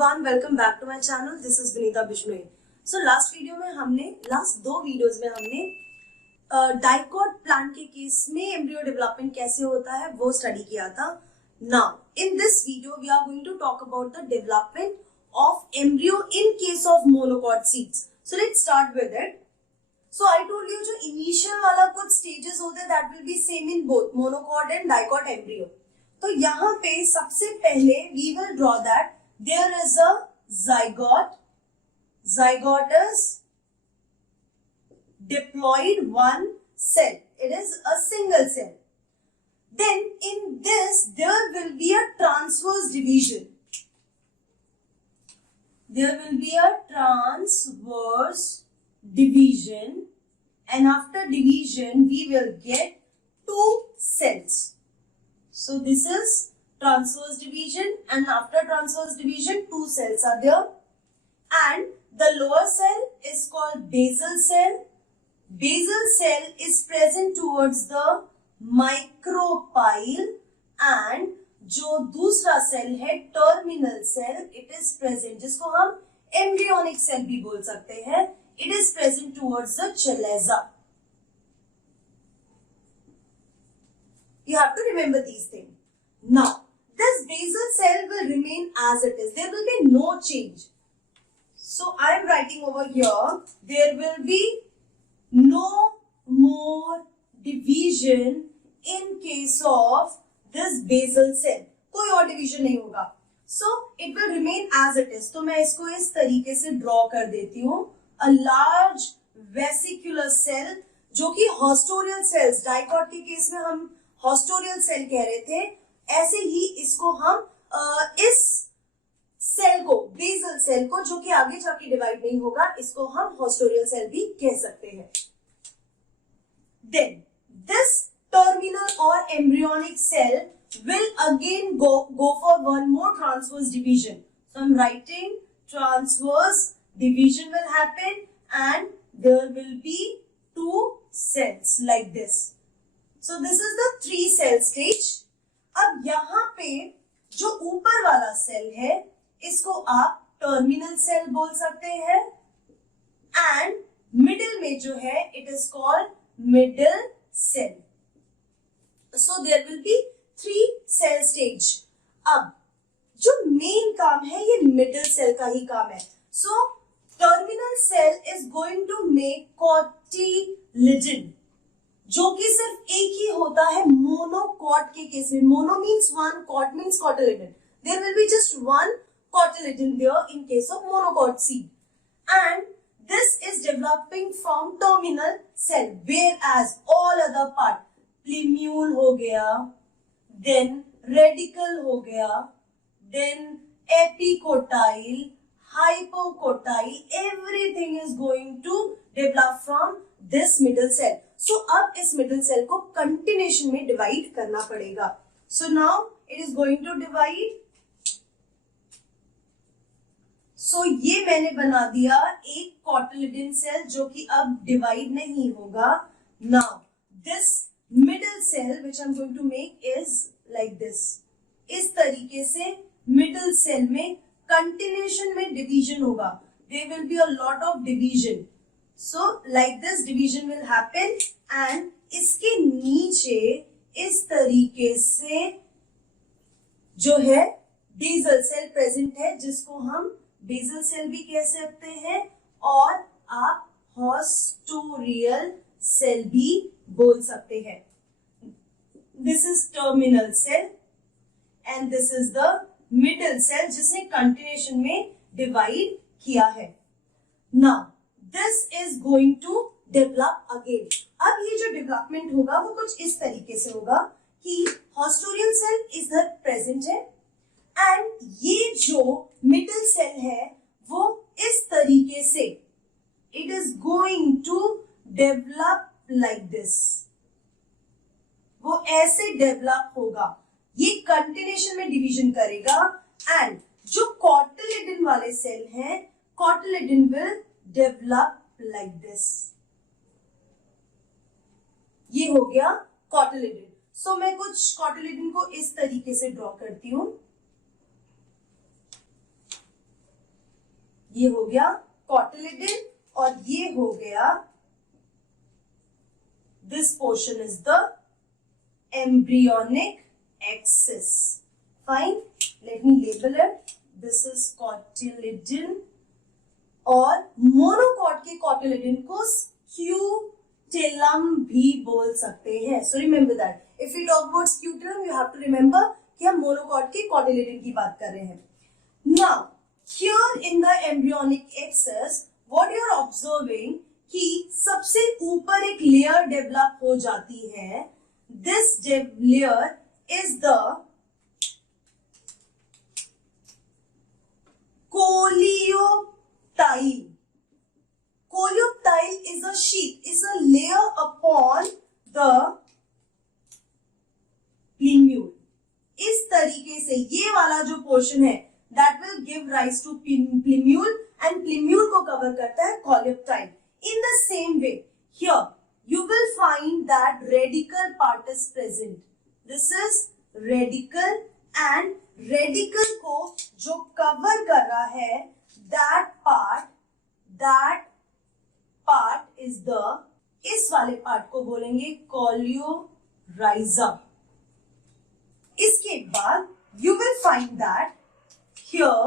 everyone, welcome back to my channel. This is Vinita Bishnoi. So last दो videos में हमने dicot plant के case में embryo development कैसे होता है वो स्टडी किया था. Now in this video we are going to talk about the development of embryo in case of monocot seeds. So let's start with it. So I told you जो initial वाला कुछ stages होते हैं that will be same in both monocot and dicot embryo. तो यहाँ पे सबसे पहले we will draw that there is a zygote. Zygote is diploid one cell. It is a single cell. Then in this there will be a transverse division. There will be a transverse division, and after division we will get two cells. So this is transverse division, and after transverse division two cells are there, and the lower cell is called basal cell. Basal cell is present towards the micropyle, and जो दूसरा cell है terminal cell it is present, जिसको हम embryonic cell भी बोल सकते हैं. It is present towards the chalaza. You have to remember these things. Now, this basal cell will remain as it is. There will be no change. So, I am writing over here, there will be no more division in case of this basal cell. कोई और division नहीं होगा. So, it will remain as it is. तो मैं इसको इस तरीके से draw कर देती हूँ. A large vesicular cell, जो कि hostorial cells, dicot के केस में हम हॉस्टोरियल सेल कह रहे थे, ऐसे ही इसको हम इस सेल को, बेसल सेल को, जो कि आगे जाके डिवाइड नहीं होगा, इसको हम हॉस्टोरियल सेल भी कह सकते हैं. देन दिस टर्मिनल और embryonic cell will again go for one more transverse division. So I'm writing transverse division will happen and there will be two cells like this. So this is the 3 cell stage. अब यहाँ पे जो ऊपर वाला cell है इसको आप terminal cell बोल सकते हैं, एंड मिडिल में जो है it is called middle cell. So there will be 3 cell stage. अब जो मेन काम है ये मिडिल सेल का ही काम है. सो terminal cell is going to make cotyledon, जो कि सिर्फ एक ही होता है मोनोकॉट के केस में. Mono means one, cot means cotyledon. There will be just one cotyledon there in case of monocot seed, and this is developing from terminal cell, whereas all other part, plumule हो गया, then radicle हो गया, then epicotyl, hypocotyl, everything is going to develop from this middle cell. So अब इस middle cell को continuation में divide करना पड़ेगा. So now it is going to divide. सो ये मैंने बना दिया एक कॉटिलिडन सेल जो कि अब डिवाइड नहीं होगा. Now this middle cell which I am going to make is like this. इस तरीके से मिडिल सेल में कंटिन्यूएशन में डिवीजन होगा. There will be a lot of division. So like this division will happen, and इसके नीचे इस तरीके से जो है बेसल सेल प्रेजेंट है, जिसको हम बेसल सेल भी कह सकते हैं और आप हॉस्टोरियल सेल भी बोल सकते हैं. This is terminal cell and this is the middle cell जिसने कंटिन्यूएशन में डिवाइड किया है. Now This is going to develop again. अब ये जो डेवलपमेंट होगा वो कुछ इस तरीके से होगा कि हॉस्टोरियल सेल इधर प्रेजेंट है, एंड ये जो मिडिल सेल है वो इस तरीके से it is going to develop like this. वो ऐसे डेवलप होगा, ये कंटिन्यूएशन में डिवीजन करेगा, एंड जो कॉटिलिडन वाले सेल हैं, cotyledon will develop like this. ये हो गया कॉटिलिडन. सो मैं कुछ कॉटिलिडन को इस तरीके से ड्रॉ करती हूं. ये हो गया कॉटिलिडन और ये हो गया, this portion is the embryonic axis. Fine, let me label it. This is cotyledon और मोनोकॉट के कॉटिलिडन को स्क्यूटेलम भी बोल सकते हैं. So remember that if you talk about scutellum you have to remember कि हम मोनोकॉट के कॉटिलिडन की बात कर रहे हैं. Now here in the embryonic axis what you are observing कि सबसे ऊपर एक लेयर डेवलप हो जाती है. This layer is the coleoptile. Coleoptile is a sheath, is a layer upon the plumule. इस तरीके से ये वाला जो पोर्शन है that will give rise to plumule and plumule को कवर करता है coleoptile. In the same way, here you will find that radical part is present. This is radical and radical को जो कवर कर रहा है that part is the, इस वाले पार्ट को बोलेंगे कोलियोराइजा. इसके बाद you will find that here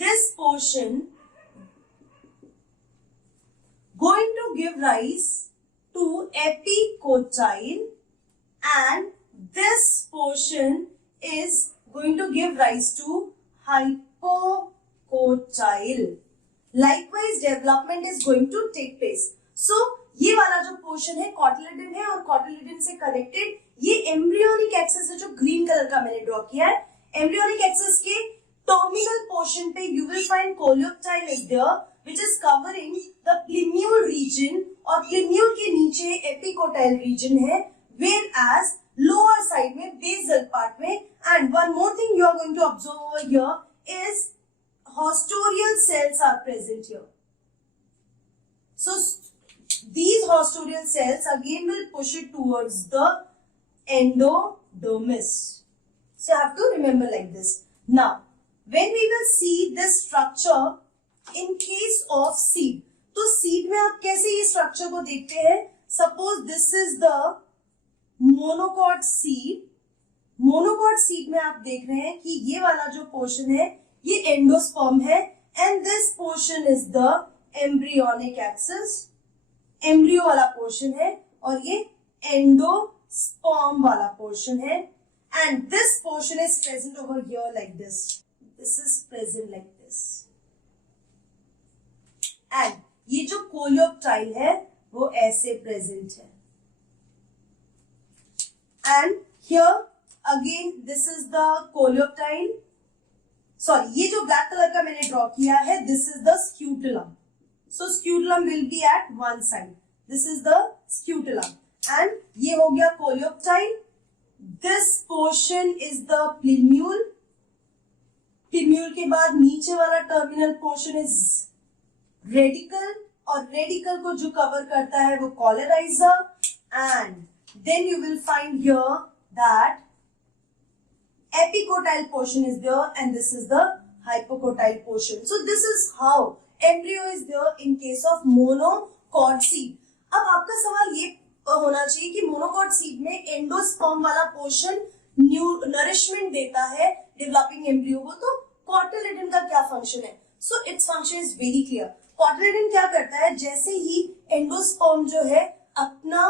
this portion going to give rise to epicotyle and this portion is going to give rise to hypocotyle. Likewise development is going to take place. So ये वाला जो portion है cotyledon है और cotyledon से connected ये embryonic axis है जो ग्रीन कलर का मैंने ड्रॉ किया है. एम्ब्रियोनिक एक्सिस के टर्मिनल पोर्शन पे you will find coleoptile is there which is covering the plumule region और प्लिम्यूल के नीचे एपिकोटाइल रीजन है, वेयर एज लोअर साइड में बेसल पार्ट में. And one more thing you are going to observe over here is hostorial cells are present here. So these hostorial cells again will push it towards the endodermis. So you have to remember like this. Now when we will see this structure in case of seed, तो seed में आप कैसे ये structure को देखते हैं? Suppose this is the monocot seed. monocot seed में आप देख रहे हैं कि ये वाला जो portion है ये एंडोस्पर्म है and this portion is the embryonic axis. Embryo वाला पोर्शन है और ये एंडोस्पर्म वाला पोर्शन है and this portion is present over here like this. This is present like this and ये जो कोलियोप्टाइल है वो ऐसे प्रेजेंट है. And here again this is the coleoptile. Sorry, ये जो ब्लैक कलर का मैंने ड्रॉ किया है this is the scutellum. So scutellum will be eight one side. This is the scutellum and ये हो गया coleoptile. This portion is the plumule. Plumule के बाद नीचे वाला टर्मिनल पोर्शन इज रेडिकल और रेडिकल को जो कवर करता है वो coleorhiza. And then you will find here that epicotyle portion is there and this is the hypocotyle portion. So this is how embryo is there in case of monocot seed. अब आपका सवाल ये होना चाहिए कि monocot seed में endosperm वाला portion nourishment देता है डेवलपिंग एम्ब्रियो को, तो कॉटिलिडन का क्या फंक्शन है? So its function is very clear. Cotyledon क्या करता है, जैसे ही एंडोस्पर्म जो है अपना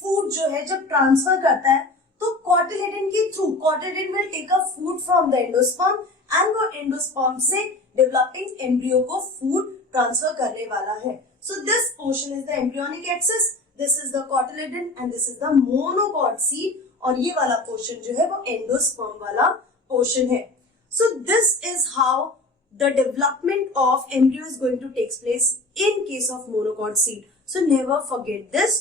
फूड जो है जब ट्रांसफर करता है तो कॉटिलिडन के through cotyledon will take a food from the endosperm and वो एंडोस्पर्म से डेवलपिंग एम्ब्रियो को फूड ट्रांसफर करने वाला है. So this portion is the embryonic axis, this is the cotyledon and this is the monocot seed और ये वाला portion जो है वो एंडोस्पर्म वाला पोर्शन है. So this is how the development of embryo is going to take place in case of monocot seed. So never forget this.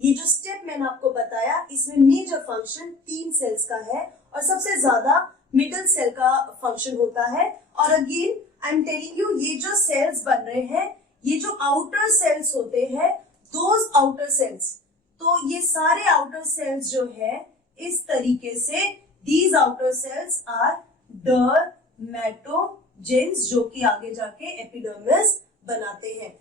ये जो स्टेप मैंने आपको बताया इसमें मेजर फंक्शन 3 सेल्स का है और सबसे ज्यादा मिडल सेल का फंक्शन होता है. और again I am telling you ये जो सेल्स बन रहे हैं ये जो आउटर सेल्स होते हैं दोज आउटर सेल्स, तो ये सारे आउटर सेल्स जो है इस तरीके से these outer cells are dermatodermic. जेम्स जो कि आगे जाके एपिडर्मिस बनाते हैं।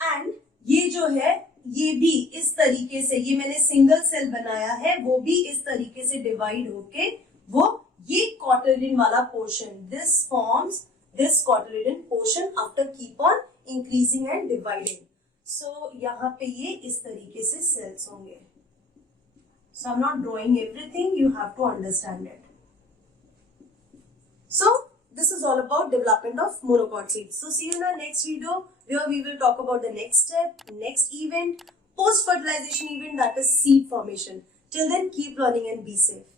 एंड ये जो है ये भी इस तरीके से, ये मैंने सिंगल सेल बनाया है, वो भी इस तरीके से डिवाइड होके वो ये कॉटिलिडन वाला portion, this forms this cotyledon portion after keep on increasing and dividing. So यहाँ पे ये इस तरीके से सेल्स होंगे। So I'm not drawing everything, you have to understand it. So this is all about development of monocot seeds. So see you in our next video where we will talk about the next step, next event, post fertilization event, that is seed formation. Till then, keep learning and be safe.